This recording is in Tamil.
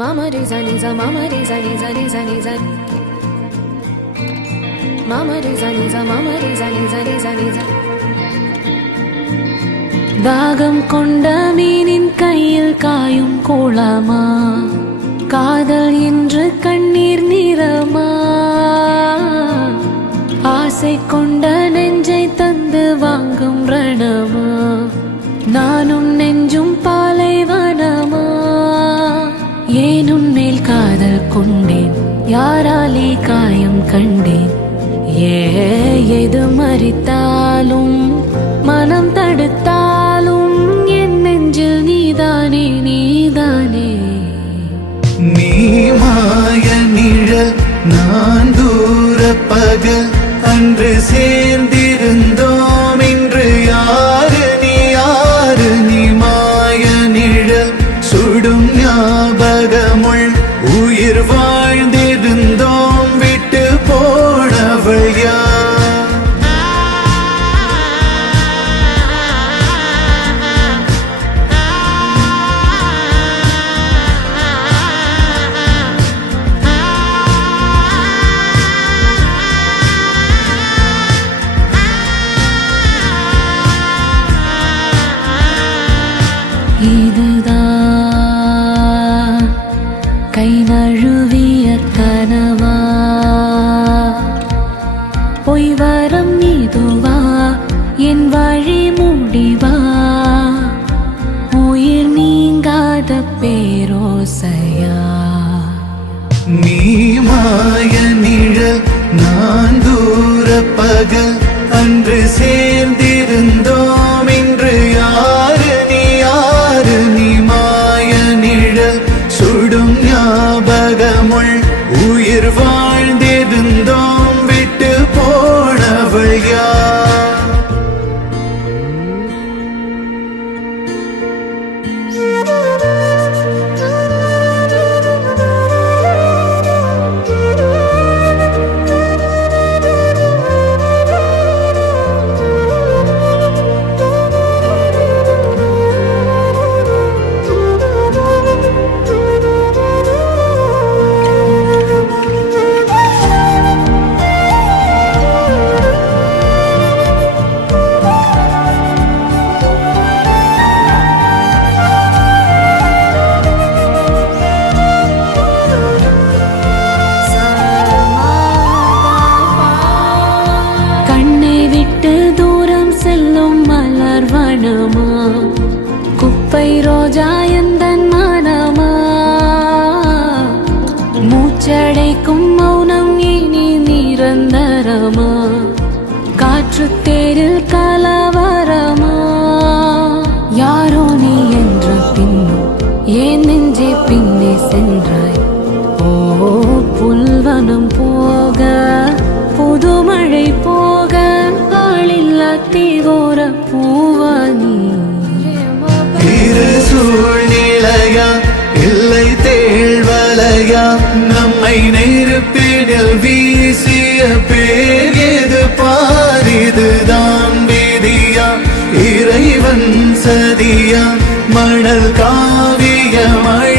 Mama re za ni za, mama re za ni za ni za ni za. Mama re za ni za, mama re za ni za ni za ni za. தாகம் கொண்ட மீனின் கையில் காயும் கோலமா, காதல் என்று கண்ணீர் நிறமா, ஆசை கொண்ட நெஞ்சை தந்து வாங்கும் ரணமா, நானும் நெஞ்சும் பாலைவனமா. ஏன் உன்மேல் காதல் கொண்டேன், யாராலே காயம் கண்டேன், எது மறித்தாலும் மனம் தடுத்தாலும் என் நெஞ்சில் நீதானே நீதானே. நீ மாய நிழல் நான் தூர பகல், அன்று சேர்ந்திருந்தோம் இன்று யாரு நீ மாய நிழல் சுடும் ஞாபகமுள் உயிர் வாழ்ந்திருந்தோம் விட்டு போனவள் யார். இதுதான் கை நழுவிய கனவா, பொய் வரம் இதுவா, என் வழி முடிவா, உயிர் நீங்காத பேரோசையா. நீ மாய நிழல் நான் தூர பகல், அன்று சேர்ந்திருந்தோம் இன்று யாரு நீ மாய நிழல் சுடும் ஞாபகமுள் உயிர் வாழ்ந்திருந்தோம் விட்டு போனவள் யார். வனமா, குப்பை ரோஜா எந்தன் மனமா, மூச்சடைக்கும் மௌனம் இனி நிரந்தரமா, காற்று தேரில் கலவரமா. யாரோ நீ என்ற பின்னும் ஏன் நெஞ்சே பின்னே சென்றாய். ஓ புல்வனம் போக புதுமழை போக ஆளில்லா தீவோர பூவானி. இரு சூழ்நிலையா இல்லை தேழ்வலையா, நம்மை நெருப்பினில் வீசிய பேர் எது பாரிதுதான் விதியா, இறைவன் சதியா, மணல் காவிய மழை